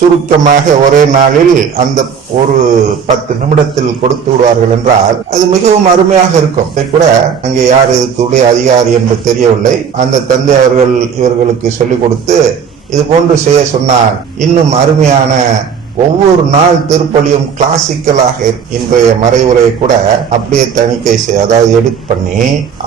சுருக்கமாக ஒரே நாளில் அந்த ஒரு பத்து நிமிடத்தில் கொடுத்து விடுவார்கள் என்றால் அது மிகவும் அருமையாக இருக்கும். கூட அங்கே யார் இதுக்குடைய அதிகாரி என்று தெரியவில்லை. அந்த தந்தை அவர்கள் இவர்களுக்கு சொல்லிக் கொடுத்து இது போன்று செய்ய சொன்னார் இன்னும் அருமையான ஒவ்வொரு நாள் திருப்பலியும் கிளாசிக்கலாக இன்றைய மறைவுரையை கூட அப்படியே தணிக்கை செய்ய அதாவது எடிட் பண்ணி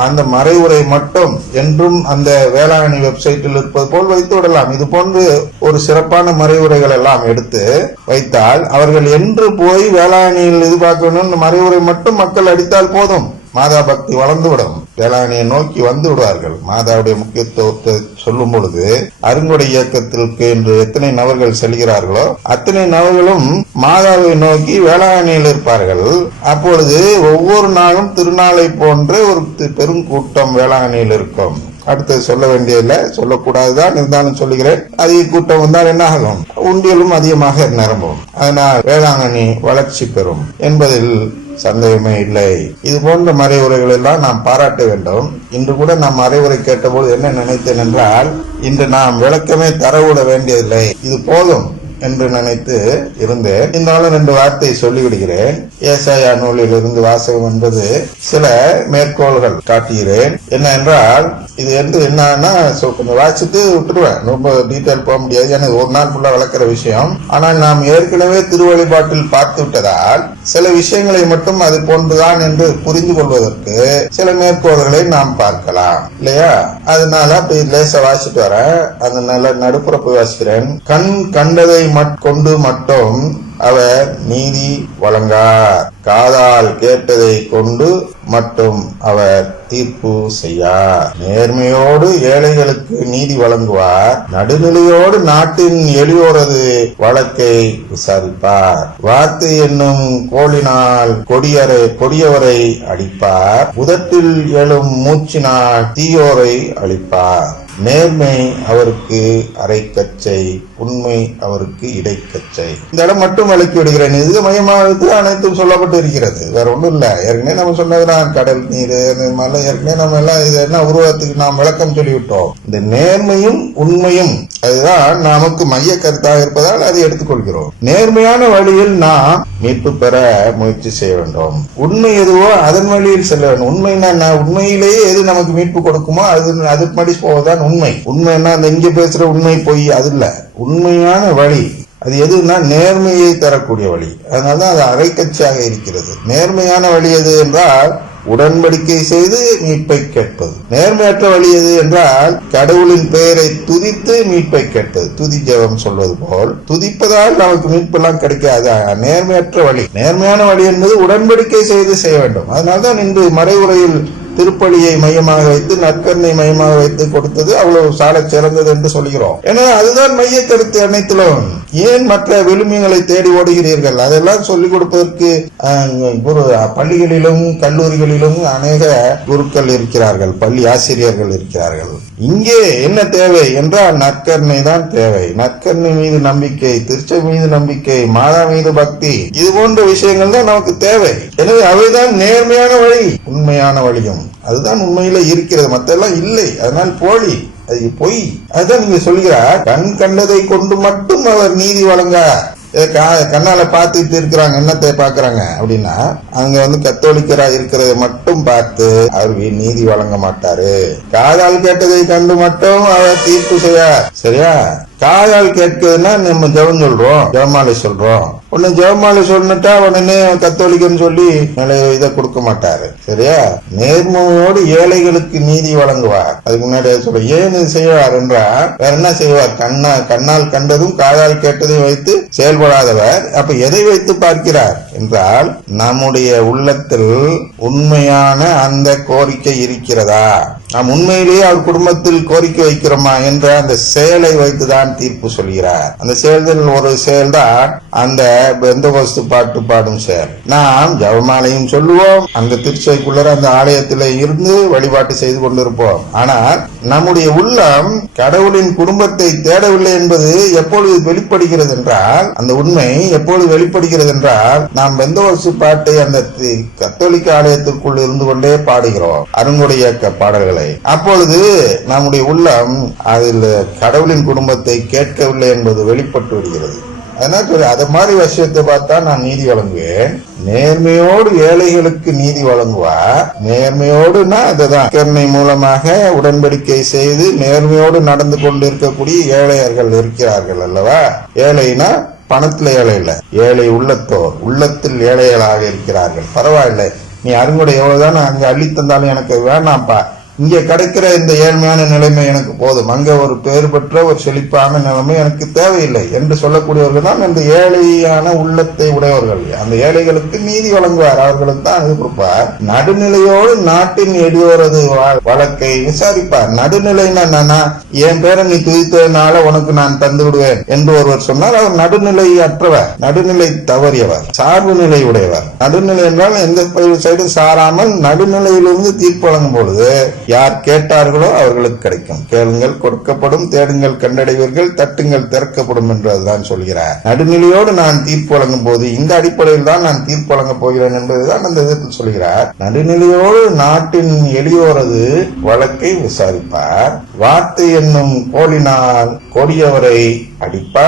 அந்த மறைவுரை மட்டும் என்றும் அந்த வேளாங்கண்ணி வெப்சைட்டில் இருப்பது போல் வைத்து விடலாம். இது போன்று ஒரு சிறப்பான மறைவுரைகள் எல்லாம் எடுத்து வைத்தால் அவர்கள் என்று போய் வேளாங்கண்ணியில் எதிர்பார்க்க வேண்டும் இந்த மறைவுரை மட்டும் மக்கள் அடித்தால் போதும். மாதா பக்தி வளர்ந்துவிடும். வேளாங்கண்ணியை நோக்கி வந்து விடுவார்கள் மாதாவுடைய முக்கியத்துவத்தை சொல்லும் பொழுது அருங்கொடை இயக்கத்திற்கு என்று எத்தனை நபர்கள் செல்கிறார்களோ அத்தனை நபர்களும் மாதாவை நோக்கி வேளாங்கண்ணியில் இருப்பார்கள். அப்பொழுது ஒவ்வொரு நாளும் திருநாளை போன்ற ஒரு பெரும் கூட்டம் வேளாங்கண்ணியில் இருக்கும். அடுத்து சொல்ல வேண்டியதில்லை. சொல்லக்கூடாதுதான் இருந்தாலும் சொல்லுகிறேன். அதிக கூட்டம் வந்தால் என்ன ஆகும்? உண்டியலும் அதிகமாக நிரம்பும். அதனால் வேளாங்கண்ணி வளர்ச்சி பெறும் என்பதில் சந்தேகமே இல்லை. இது போன்ற மறைவுரைகள் எல்லாம் நாம் பாராட்ட வேண்டும். இன்று கூட நாம் மறைவுரை கேட்டபோது என்ன நினைத்தேன் என்றால் இன்று நாம் விளக்கமே தரவிட வேண்டியதில்லை. இது போதும். என்று நினைத்து இருந்தேன். இருந்தாலும் ரெண்டு வார்த்தை சொல்லிவிடுகிறேன். ஏசாயா நூலில் இருந்து வாசகம் என்பது சில மேற்கோள்கள் காட்டுகிறேன். என்ன என்றால் இது வந்து என்னன்னா கொஞ்சம் வாசித்து விட்டுருவேன். ரொம்ப டீட்டெயில் போக முடியாது. எனக்கு ஒரு நாள் ஃபுல்லா வளர்க்குற விஷயம். ஆனால் நாம் ஏற்கனவே திருவழிபாட்டில் பார்த்து விட்டதால் சில விஷயங்களை மட்டும் அது போன்றுதான் என்று புரிந்து கொள்வதற்கு சில மேற்கோள்களை நாம் பார்க்கலாம். இல்லையா? அதனால அப்படி லேச வாசிட்டு வரேன். அதனால நடுப்புற போய் வாசிக்கிறேன். கண் கண்டதை கொண்டு மட்டும் அவர் நீதி வழங்கார். காதால் கேட்டதை கொண்டு மட்டும் அவர் தீர்ப்பு செய்யார். நேர்மையோடு ஏழைகளுக்கு நீதி வழங்குவார். நடுநிலையோடு நாட்டின் எளியோரது வழக்கை விசாரிப்பார். வார்த்தை என்னும் கோளினால் கொடியரை கொடியவரை அடிப்பார். உதட்டில் எழும் மூச்சினால் தீயோரை அழிப்பார். நேர்மை அவருக்கு அரைக்கச்சை உண்மை அவருக்கு இடைக்கச்சை இந்த இடம் மட்டும் விளக்கி விடுகிறேன். இது மையமாக அனைத்தும் சொல்லப்பட்டு இருக்கிறது. வேற ஒன்றும் இல்லை. ஏற்கனவே நம்ம சொன்னதுதான் கடல் நீர் மலை ஏற்கனவே நம்ம எல்லாம் இது என்ன உருவத்துக்கு நாம் விளக்கம் சொல்லிவிட்டோம். இந்த நேர்மையும் உண்மையும் அதுதான் நமக்கு மைய கருத்தாக இருப்பதால் அதை எடுத்துக்கொள்கிறோம். நேர்மையான வழியில் நாம் மீட்பு பெற முயற்சி செய்ய வேண்டும். உண்மை எதுவோ அதன் வழியில் செல்ல வேண்டும். உண்மைன்னா உண்மையிலேயே எது நமக்கு மீட்பு கொடுக்குமோ அது அதுபடி போவதுதான் உண்மை. உண்மைன்னா அந்த இங்க பேசுற உண்மை பொய் அது இல்லை. உண்மையான வழி அது எதுனா நேர்மையை தரக்கூடிய வழி. அதனாலதான் அது அரைக்கட்சியாக இருக்கிறது. நேர்மையான வழி எது என்றால் உடன்படிக்கை செய்து மீட்பை கேட்பது. நேர்மையற்ற வழி எது என்றால் கடவுளின் பெயரை துதித்து மீட்பை கேட்பது. துதி ஜெபம் சொல்வது போல். துதிப்பதால் நமக்கு மீட்பெல்லாம் கிடைக்காது. நேர்மையற்ற வழி. நேர்மையான வழி என்பது உடன்படிக்கை செய்து செய்ய வேண்டும். அதனால்தான் இன்று மறைவுரையில் திருப்பலியை மையமாக வைத்து நற்கருணை மையமாக வைத்து கொடுத்தது அவ்வளவு சாலை சிறந்தது என்று சொல்கிறோம். ஏன்னா அதுதான் மைய கருத்து அனைத்திலும். ஏன் மற்ற விழுமியங்களை தேடி ஓடுகிறீர்கள்? அதெல்லாம் சொல்லிக் கொடுப்பதற்கு குரு பள்ளிகளிலும் கல்லூரிகளிலும் அநேக குருக்கள் இருக்கிறார்கள் பள்ளி ஆசிரியர்கள் இருக்கிறார்கள். இங்கே என்ன தேவை என்றால் நற்கருணை தான் தேவை. நற்கருணை மீது நம்பிக்கை திருச்சை மீது நம்பிக்கை மாதா மீது பக்தி இது போன்ற விஷயங்கள் தான் நமக்கு தேவை. எனவே அவைதான் நேர்மையான வழி உண்மையான வழியும். அதுதான் உண்மையில இருக்கிறது மத்தெல்லாம் இல்லை. அதனால் போலி. அது பொய். அதுதான் நீங்க சொல்கிறார் கண் கண்டதை கொண்டு மட்டும் அவர் நீதி வழங்க. கா- கண்ணால பார்த்துட்டு இருக்கிறாங்க. என்னத்தை பாக்குறாங்க அப்படின்னா அங்க வந்து கத்தோலிக்கரா இருக்கிறத மட்டும் பார்த்து அவருக்கு நீதி வழங்க மாட்டாரு. காதால் கேட்டதை கண்டு மட்டும் அவர் தீர்ப்பு செய்யார் சரியா? காதால் கேட்குதுன்னா நம்ம ஜெபம் சொல்றோம் ஜெபமாலை சொல்றோம். உடனே ஜெபமாலை சொல்லிட்டா உடனே கத்தோலிக்கன்னு சொல்லி மேலே இதை கொடுக்க மாட்டாரு. சரியா? நேர்மையோடு ஏழைகளுக்கு நீதி வழங்குவார். அதுக்கு முன்னாடி சொல்ல ஏன் இது செய்வார் என்றால் வேற என்ன செய்வார்? கண்ணா கண்ணால் கண்டதும் காதால் கேட்டதையும் வைத்து செயல்படாதவர். அப்ப எதை வைத்து பார்க்கிறார் என்றால் நம்முடைய உள்ளத்தில் உண்மையான அந்த கோரிக்கை இருக்கிறதா? நாம் உண்மையிலேயே அவர் குடும்பத்தில் கோரிக்கை வைக்கிறோமா என்ற அந்த செயலை வைத்துதான் தீர்ப்பு சொல்கிறார். அந்த செயல்கள் ஒரு செயல்தான். அந்த பெந்தகோஸ்து பாட்டு பாடும் செயல். நாம் ஜபமாலையும் சொல்லுவோம். அந்த திருச்சைக்குள்ளர அந்த ஆலயத்தில் இருந்து வழிபாட்டு செய்து கொண்டிருப்போம். ஆனால் நம்முடைய உள்ளம் கடவுளின் குடும்பத்தை தேடவில்லை என்பது எப்பொழுது வெளிப்படுகிறது என்றால் அந்த உண்மை எப்பொழுது வெளிப்படுகிறது என்றால் நாம் பெந்தகோஸ்து பாட்டை அந்த கத்தோலிக்க ஆலயத்திற்குள் இருந்து கொண்டே பாடுகிறோம். அருங்குடைய பாடல்களை. அப்பொழுது நம்முடைய உள்ளம் அதில் கடவுளின் குடும்பத்தை கேட்கவில்லை என்பது வெளிப்பட்டு வருகிறது அதனால் அது மாதிரி விஷயத்தை பார்த்தா நான் நீதி வழங்குவேன். நேர்மையோடு ஏழைகளுக்கு நீதி வழங்குவா. நேர்மையோடுனா அதுதான். கருணை மூலமாக உடன்படிக்கை செய்து நேர்மையோடு நடந்து கொண்டிருக்கக்கூடிய ஏழையர்கள் இருக்கிறார்கள் அல்லவா? ஏழைனா பணத்துல ஏழை இல்ல. ஏழை உள்ளத்தோ உள்ளத்தில் ஏழைகளாக இருக்கிறார்கள். பரவாயில்லை. நீ அருங்குடை எவ்வளவுதான் அங்க அள்ளி தந்தாலும் எனக்கு வேணாம்ப்பா. இங்கே கிடைக்கிற இந்த ஏழ்மையான நிலைமை எனக்கு போதும். அங்கே ஒரு பேர் பெற்ற ஒரு செழிப்பான நிலைமை எனக்கு தேவையில்லை என்று சொல்லக்கூடியவர்கள் தான் இந்த ஏழையான உள்ளத்தை உடையவர்கள். அந்த ஏழைகளுக்கு நீதி வழங்குவார். அவர்களுக்கு தான் இது கொடுப்பார். நடுநிலையோடு நாட்டின் எளியோரது வா- வழக்கை விசாரிப்பார். நடுநிலைன்னா என்னன்னா என் பேரை நீ துதித்ததுனால உனக்கு நான் தந்து விடுவேன் என்று ஒருவர் சொன்னால் அவர் நடுநிலை அற்றவர் நடுநிலை தவறியவர் சார்பு நிலை உடையவர். நடுநிலை என்றால் எந்த சைடும் சாராமல் நடுநிலையிலிருந்து தீர்ப்பு வழங்கும் பொழுது யார் கேட்டார்களோ அவர்களுக்கு கிடைக்கும். கேளுங்கள் கொடுக்கப்படும் தேடுங்கள் கண்டடைவீர்கள் தட்டுங்கள் திறக்கப்படும் என்று அதுதான் சொல்கிறார். நடுநிலையோடு நான் தீர்ப்பு வழங்கும் போது இந்த அடிப்படையில் தான் நான் தீர்ப்பு வழங்கப் போகிறேன் என்பதுதான் அந்த எதிர்ப்பு சொல்கிறார். நடுநிலையோடு நாட்டின் எளியோரது வழக்கை விசாரிப்பார். வார்த்தை என்னும் கோலினால் கொடியவரை அடிப்பா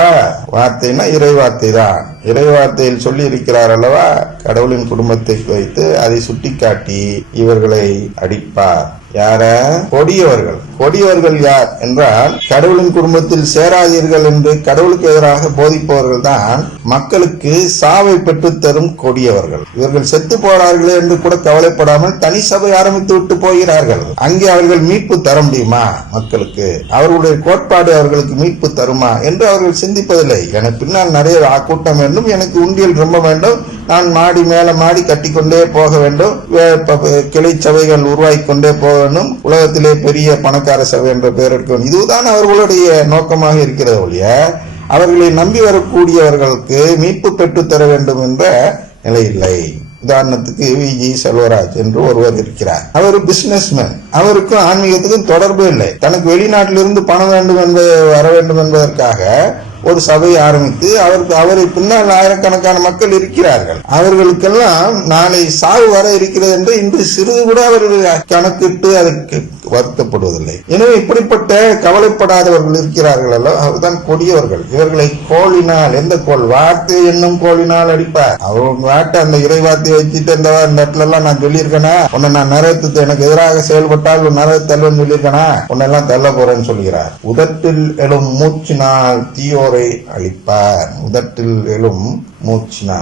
வார்த்தைனா இறை வார்த்தை தான் இறை வார்த்தையில் சொல்லி இருக்கிறார் அல்லவா? கடவுளின் குடும்பத்தை வைத்து அதை சுட்டிக்காட்டி இவர்களை அடிப்பார். யார? கொடியவர்கள். கொடியவர்கள் யார் என்றால் கடவுளின் குடும்பத்தில் சேராதீர்கள் என்று கடவுளுக்கு எதிராக போதிப்பவர்கள் தான் மக்களுக்கு சாவை பெற்றுத்தரும் கொடியவர்கள். இவர்கள் செத்து போறார்களே என்று கூட கவலைப்படாமல் தனி சபை ஆரம்பித்து விட்டு போகிறார்கள். அங்கே அவர்கள் மீட்பு தர முடியுமா மக்களுக்கு? அவர்களுடைய கோட்பாடு அவர்களுக்கு மீட்பு தருமா? என்று அவர்கள் சிந்திப்பதில்லை. எனக்கு பின்னால் நிறைய கூட்டம் வேண்டும். எனக்கு உண்டியல் ரொம்ப வேண்டும். நான் மாடி மேல மாடி கட்டிக்கொண்டே போக வேண்டும். வே- கிளை சபைகள் உருவாக்கி கொண்டே போக வேண்டும். உலகத்திலே பெரிய பணக்கார சபை என்ற பெயர் எடுக்க வேண்டும். இதுதான் அவர்களுடைய நோக்கமாக இருக்கிறது ஒழிய அவர்களை நம்பி வரக்கூடியவர்களுக்கு மீட்பு பெற்றுத் தர வேண்டும் என்ற நிலை இல்லை. உதாரணத்துக்கு விஜி செல்வராஜ் என்று ஒருவர் இருக்கிறார். அவர் பிசினஸ்மேன் அவருக்கும் ஆன்மீகத்துக்கும் தொடர்பு இல்லை. தனக்கு வெளிநாட்டிலிருந்து பணம் வேண்டும் என்பது வர வேண்டும் என்பதற்காக ஒரு சபையை ஆரம்பித்து அவருக்கு அவரை பின்னால் ஆயிரக்கணக்கான மக்கள் இருக்கிறார்கள். அவர்களுக்கெல்லாம் நாளை சாவு வர இருக்கிறது என்று இன்று சிறிது கூட அவர்கள் கணக்கிட்டு அதற்கு வருத்தப்படுவதில்லை. எனவே இப்படிப்பட்ட கவலைப்படாதவர்கள் இருக்கிறார்கள் அல்லவா அவர்தான் கொடியவர்கள். இவர்களை கோழினால் எந்த கோல்? வார்த்தை என்னும் கோழினால் அடிப்பார். அவங்க வாட்ட அந்த இறை வார்த்தையை வச்சுட்டு அந்த இடத்துல எல்லாம் நான் சொல்லியிருக்கேனா? உன்னை நான் நரகத்து எனக்கு எதிராக செயல்பட்டால் உன் நரக தள்ளுன்னு சொல்லியிருக்கேனா? உன்னெல்லாம் தள்ள போறேன்னு சொல்கிறார். உதட்டில் எழும் மூச்சினால் தீயோர் அழிப்பார். உதட்டில் எழும் மூச்சுனா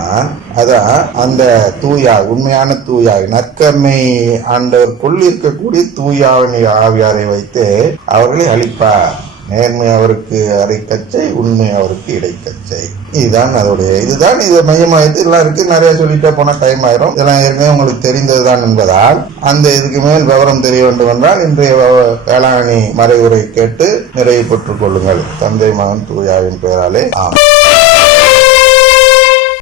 அதான் அந்த தூயா உண்மையான தூயா நற்கர்மை ஆண்டவருக்குள் இருக்கக்கூடிய தூயாவின் ஆவியாரை வைத்து அவர்களை அழிப்பார். நேர்மை அவருக்கு அரைக்கச்சை உண்மை அவருக்கு இடைக்கச்சை. இதுதான் அதோடைய இதுதான் இது மையமாயிட்டு எல்லாம் இருக்கு. நிறைய சொல்லிட்டே போனா டைம் ஆயிரும். இதெல்லாம் ஏற்கனவே உங்களுக்கு தெரிந்ததுதான் என்பதால் அந்த இதுக்கு மேல் விவரம் தெரிய வேண்டும் என்றால் இன்றைய வேளாங்கண்ணி மறைவுரை கேட்டு நிறைவு பெற்றுக் கொள்ளுங்கள். தந்தை மகன் தூயாவின் பெயராலே ஆம்.